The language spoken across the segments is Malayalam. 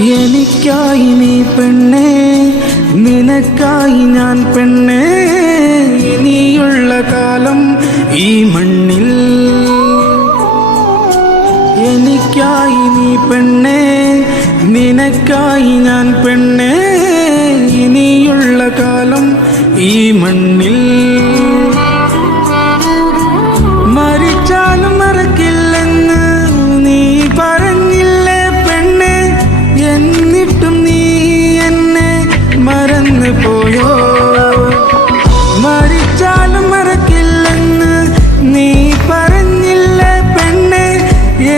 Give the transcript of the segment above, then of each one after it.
എനിക്കായി നീ പെണ്ണേ, നിനക്കായി ഞാൻ പെണ്ണേ, ഇനിയുള്ള കാലം ഈ മണ്ണിൽ. എനിക്കായി നീ പെണ്ണേ, നിനക്കായി ഞാൻ പെണ്ണേ, ഇനിയുള്ള കാലം ഈ മണ്ണിൽ. മരിച്ചാലും മറക്കില്ലെന്ന് നീ പറഞ്ഞില്ലേ പെണ്ണേ, എന്നിട്ടും നീ എന്നെ മറന്നു പോയോ? മരിച്ചാലും മറക്കില്ലെന്ന് നീ പറഞ്ഞില്ലേ പെണ്ണേ,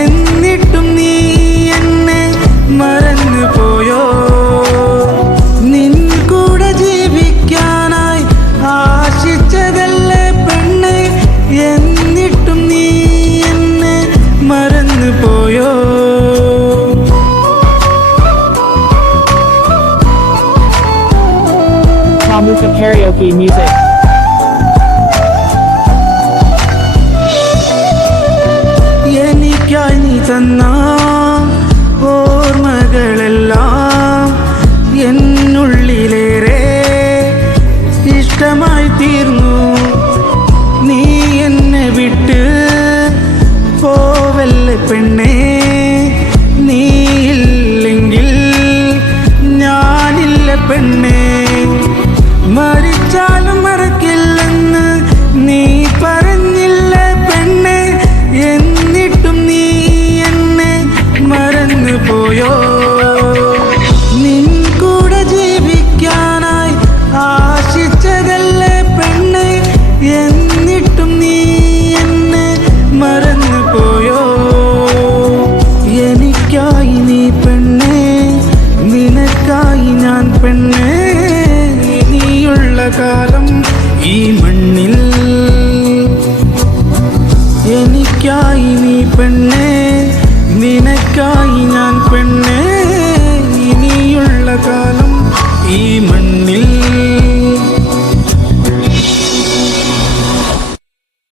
എന്നിട്ടും നീ എന്നെ മറന്നു പോയോ? നിൻ കൂടെ ജീവിക്കാനായി ആശിച്ചതല്ലേ പെണ്ണേ, എന്നിട്ടും നീ എന്നെ മറന്നു പോയോ? Mamuka Karaoke Music. എനിക്കായി നീ തന്ന ഓർമ്മകളെല്ലാം എന്നുള്ളിലേറെ ഇഷ്ടമായി തീർന്നു. നീ എന്നെ വിട്ട് പോവല്ലേ പെണ്ണേ, നീ ഇല്ലെങ്കിൽ ഞാനില്ല പെണ്ണേ. മരിച്ചാലും മറക്കില്ലെന്ന് നീ പറഞ്ഞില്ലേ പെണ്ണേ, എന്നിട്ടും നീ എന്നെ മറന്നു പോയോ? നിൻ കൂടെ ജീവിക്കാനായി ആശിച്ചതല്ലേ പെണ്ണേ, എന്നിട്ടും നീ എന്നെ മറന്നു പോയോ? എനിക്കായി നീ പെണ്ണേ, നിനക്കായി ഞാൻ പെണ്ണേ, ഇനിയുള്ള കാലം ഈ മണ്ണിൽ. എനിക്കായി നീ പെണ്ണേ, നിനക്കായി ഞാൻ പെണ്ണേ, ഇനിയുള്ള കാലം ഈ